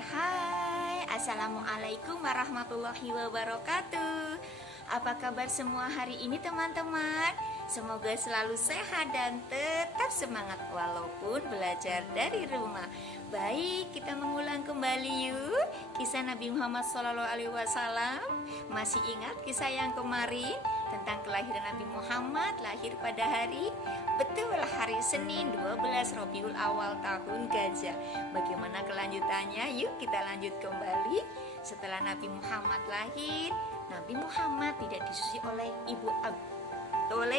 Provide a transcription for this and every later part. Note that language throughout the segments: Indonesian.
Hai, Assalamualaikum warahmatullahi wabarakatuh. Apa kabar semua hari ini teman-teman? Semoga selalu sehat dan tetap semangat walaupun belajar dari rumah. Baik, kita mengulang kembali yuk kisah Nabi Muhammad SAW. Masih ingat kisah yang kemarin tentang kelahiran Nabi Muhammad, lahir pada hari hari Senin 12 Rabiul Awal tahun Gajah. Bagaimana kelanjutannya? Yuk kita lanjut kembali. Setelah Nabi Muhammad lahir, Nabi Muhammad tidak disusui oleh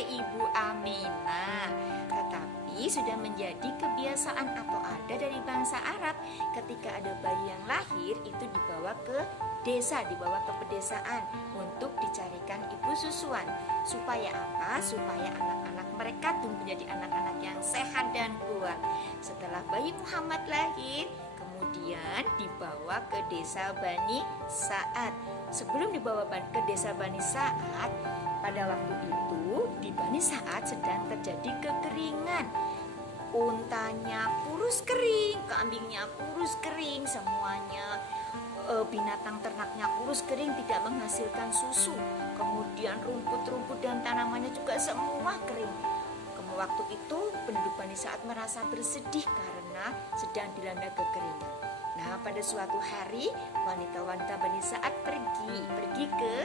Ibu Aminah, tetapi sudah menjadi kebiasaan atau ada dari bangsa Arab. Ketika ada bayi yang lahir, itu dibawa ke desa, dibawa ke pedesaan untuk dicarikan ibu susuan. Supaya apa? Supaya anak-anak mereka tumbuh menjadi anak-anak yang sehat dan kuat. Setelah bayi Muhammad lahir, kemudian dibawa ke desa Bani Sa'ad. Sebelum dibawa ke desa Bani Sa'ad, pada waktu itu di Bani Sa'ad sedang terjadi kekeringan. Untanya kurus kering, kambingnya kurus kering, semuanya binatang ternaknya kurus kering, tidak menghasilkan susu. Kemudian rumput-rumput dan tanamannya juga semua kering. Waktu itu penduduk Bani Sa'ad merasa bersedih karena sedang dilanda kekeringan. Nah, pada suatu hari wanita-wanita Bani Sa'ad pergi ke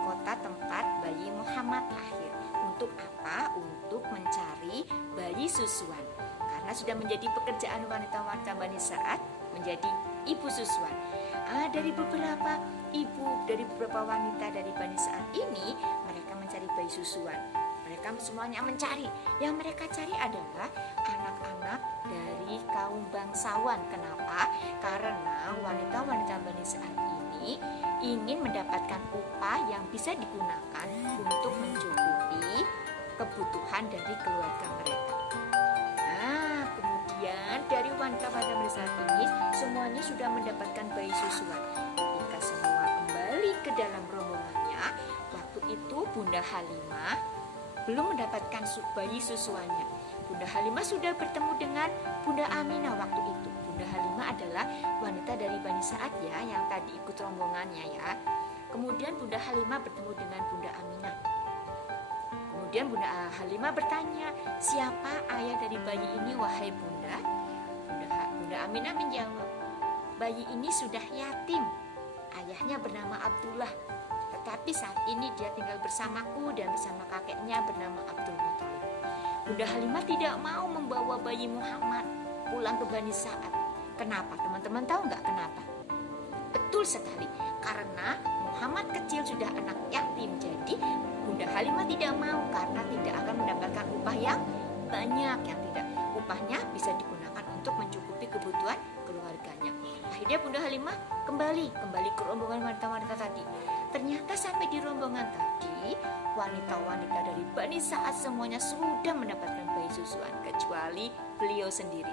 kota tempat bayi Muhammad lahir. Untuk apa? Untuk mencari bayi susuan. Karena sudah menjadi pekerjaan wanita-wanita Bani Sa'ad menjadi ibu susuan. Dari beberapa wanita dari Bani Sa'ad ini, mereka mencari bayi susuan. Mereka semuanya mencari. Yang mereka cari adalah anak-anak dari kaum bangsawan. Kenapa? Karena wanita-wanita Bani Sa'ad ini ingin mendapatkan upah yang bisa digunakan untuk mencukupi kebutuhan dari keluarga mereka. Nah, kemudian dari wanita-wanita Bani Sa'ad ini semuanya sudah mendapatkan bayi susuan. Ketika semua kembali ke dalam rombongannya, waktu itu Bunda Halimah belum mendapatkan bayi susuannya. Bunda Halimah sudah bertemu dengan Bunda Aminah waktu itu. Bunda Halimah adalah wanita dari Bani Sa'ad ya, yang tadi ikut rombongannya ya. Kemudian Bunda Halimah bertemu dengan Bunda Aminah. Kemudian Bunda Halimah bertanya, siapa ayah dari bayi ini wahai Bunda? Bunda Aminah menjawab, bayi ini sudah yatim. Ayahnya bernama Abdullah, tetapi saat ini dia tinggal bersamaku dan bersama kakeknya bernama Abdul Muthalib. Bunda Halimah tidak mau membawa bayi Muhammad pulang ke Bani Sa'ad. Kenapa? Teman-teman tahu nggak kenapa? Betul sekali, karena Muhammad kecil sudah anak yatim. Jadi Bunda Halimah tidak mau karena tidak akan mendapatkan upah yang banyak, yang tidak upahnya bisa digunakan untuk mencukupi kebutuhan keluarganya. Akhirnya Bunda Halimah kembali ke rombongan wanita-wanita tadi. Ternyata sampai di rombongan tadi, wanita-wanita dari Bani Sa'ad semuanya sudah mendapatkan bayi susuan kecuali beliau sendiri.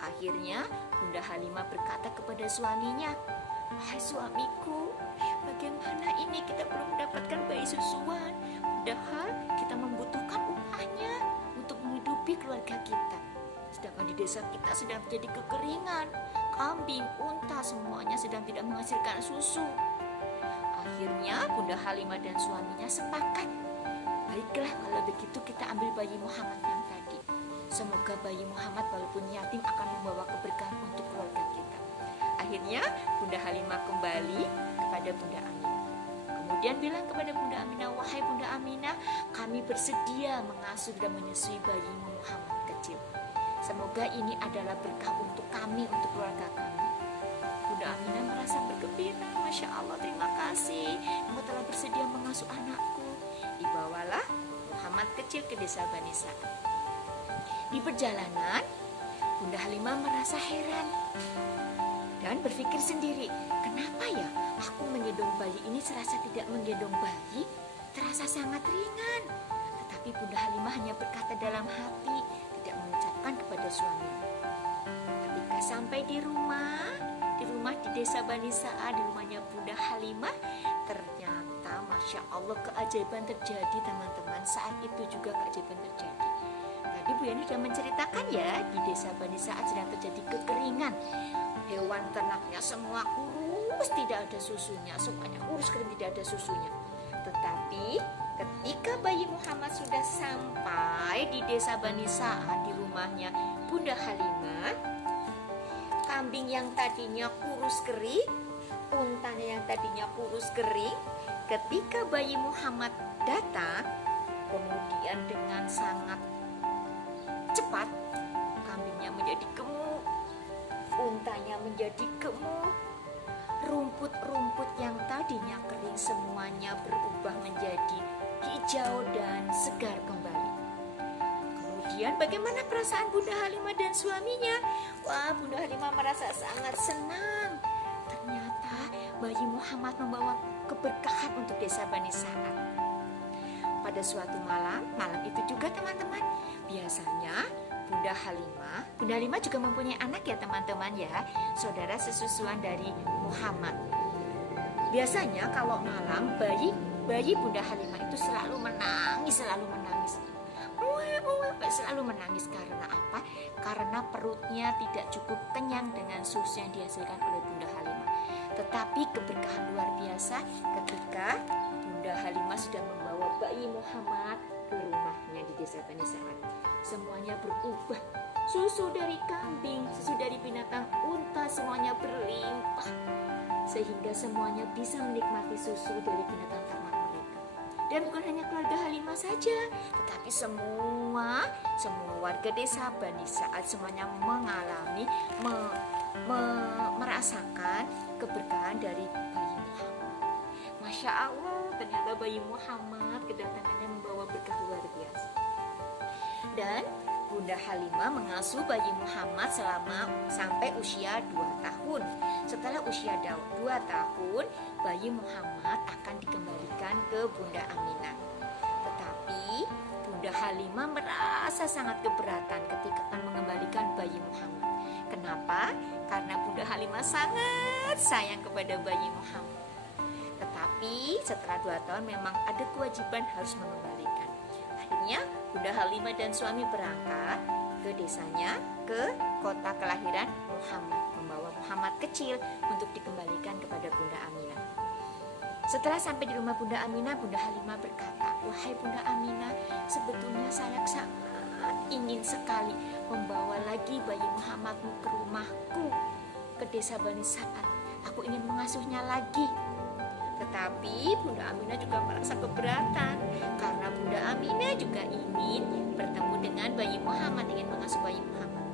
Akhirnya Bunda Halimah berkata kepada suaminya, "Wahai suamiku, bagaimana ini kita belum mendapatkan bayi susuan? Padahal kita membutuhkan upahnya untuk menghidupi keluarga kita. Sedangkan di desa kita sedang terjadi kekeringan, kambing, unta semuanya sedang tidak menghasilkan susu." Akhirnya Bunda Halimah dan suaminya sepakat, baiklah kalau begitu kita ambil bayi Muhammad yang tadi. Semoga bayi Muhammad walaupun yatim akan membawa keberkahan untuk keluarga kita. Akhirnya Bunda Halimah kembali kepada Bunda Aminah. Kemudian bilang kepada Bunda Aminah, wahai Bunda Aminah, kami bersedia mengasuh dan menyusui bayi Muhammad kecil. Semoga ini adalah berkah untuk kami, untuk keluarga kami. Bunda Aminah merasa bergembira. Masya Allah, terima kasih, engkau telah bersedia mengasuh anakku. Dibawalah Muhammad kecil ke desa Bani Sa'ad. Di perjalanan, Bunda Halimah merasa heran dan berpikir sendiri, kenapa ya aku menggendong bayi ini serasa tidak menggendong bayi, terasa sangat ringan. Tetapi Bunda Halimah hanya berkata dalam hati, tidak mengucapkan kepada suaminya. Ketika sampai di rumah di desa Bani Sa'ad, di rumahnya Bunda Halimah, ternyata Masya Allah keajaiban terjadi teman-teman. Saat itu juga keajaiban terjadi. Ibu Yani sudah menceritakan ya, di desa Bani Sa'ad sedang terjadi kekeringan. Hewan ternaknya semua kurus, tidak ada susunya. Semuanya kurus kering, tidak ada susunya. Tetapi ketika bayi Muhammad sudah sampai di desa Bani Sa'ad, di rumahnya Bunda Halimah, kambing yang tadinya kurus kering, untanya yang tadinya kurus kering, ketika bayi Muhammad datang, kemudian dengan sangat cepat kambingnya menjadi gemuk, untanya menjadi gemuk, rumput-rumput yang tadinya kering semuanya berubah menjadi hijau dan segar kembali. Kemudian bagaimana perasaan Bunda Halimah dan suaminya? Wah, Bunda Halimah merasa sangat senang. Ternyata bayi Muhammad membawa keberkahan untuk desa Bani Sa'ad. Pada suatu malam itu juga teman-teman, biasanya Bunda Halimah juga mempunyai anak ya teman-teman ya, saudara sesusuan dari Muhammad. Biasanya kalau malam bayi Bunda Halimah itu selalu menangis. Selalu menangis karena apa? Karena perutnya tidak cukup kenyang dengan susu yang dihasilkan oleh Bunda Halimah. Tetapi keberkahan luar biasa ketika Bunda Halimah sudah membawa bayi Muhammad ke rumahnya di desa Bani Sa'ad. Semuanya berubah. Susu dari kambing, susu dari binatang unta, semuanya berlimpah. Sehingga semuanya bisa menikmati susu dari binatang ternak mereka. Dan bukan hanya keluarga Halimah saja, tetapi semua warga desa Bani Sa'ad semuanya mengalami, merasakan keberkahan dari bayi Muhammad. Masya Allah, ternyata bayi Muhammad kedatangannya membawa berkah luar biasa. Dan Bunda Halimah mengasuh bayi Muhammad sampai usia 2 tahun. Setelah usia 2 tahun, bayi Muhammad akan dikembalikan ke Bunda Aminah. Tetapi Bunda Halimah merasa sangat keberatan ketika akan mengembalikan bayi Muhammad. Kenapa? Karena Bunda Halimah sangat sayang kepada bayi Muhammad. Tetapi setelah 2 tahun memang ada kewajiban harus mengembalikan. Akhirnya Bunda Halimah dan suami berangkat ke desanya, ke kota kelahiran Muhammad, membawa Muhammad kecil untuk dikembalikan kepada Bunda Aminah. Setelah sampai di rumah Bunda Aminah, Bunda Halimah berkata, "Wahai Bunda Aminah, sebetulnya saya sangat ingin sekali membawa lagi bayi Muhammadmu ke rumahku, ke desa Bani Sa'ad. Aku ingin mengasuhnya lagi." Tetapi Bunda Aminah juga merasa keberatan karena Bunda Aminah juga ingin bertemu dengan bayi Muhammad, ingin mengasuh bayi Muhammad.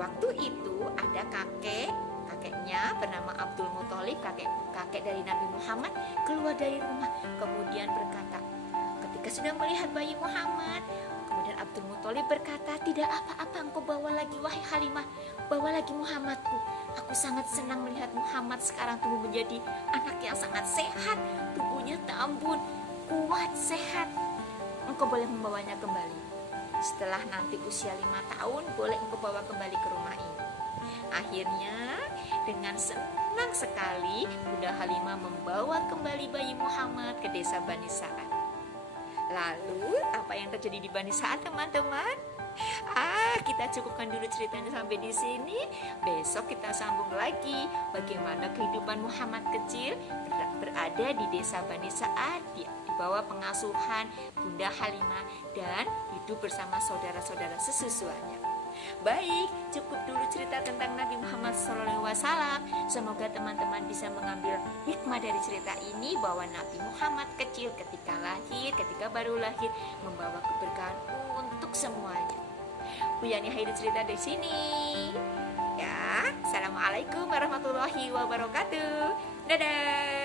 Waktu itu ada kakeknya bernama Abdul Muthalib, kakek dari Nabi Muhammad, keluar dari rumah kemudian berkata, ketika sudah melihat bayi Muhammad, kemudian Abdul Muthalib berkata, "Tidak apa-apa, engkau bawa lagi wahai Halimah, bawa lagi Muhammadku. Aku sangat senang melihat Muhammad sekarang tumbuh menjadi anak yang sangat sehat, tubuhnya tambun, kuat, sehat. Engkau boleh membawanya kembali. Setelah nanti usia 5 tahun, boleh engkau bawa kembali ke rumah ini." Akhirnya dengan senang sekali Bunda Halimah membawa kembali bayi Muhammad ke desa Bani Sa'ad. Lalu apa yang terjadi di Bani Sa'ad teman-teman? Kita cukupkan dulu ceritanya sampai di sini. Besok kita sambung lagi bagaimana kehidupan Muhammad kecil berada di desa Bani Sa'ad di bawah pengasuhan Bunda Halimah dan hidup bersama saudara-saudara sesusuannya. Baik, cukup dulu cerita tentang Nabi Muhammad SAW. Semoga teman-teman bisa mengambil hikmah dari cerita ini bahwa Nabi Muhammad kecil ketika baru lahir membawa keberkahan untuk semuanya. Bu Yani akhiri cerita di sini. Ya, assalamualaikum warahmatullahi wabarakatuh. Dadah.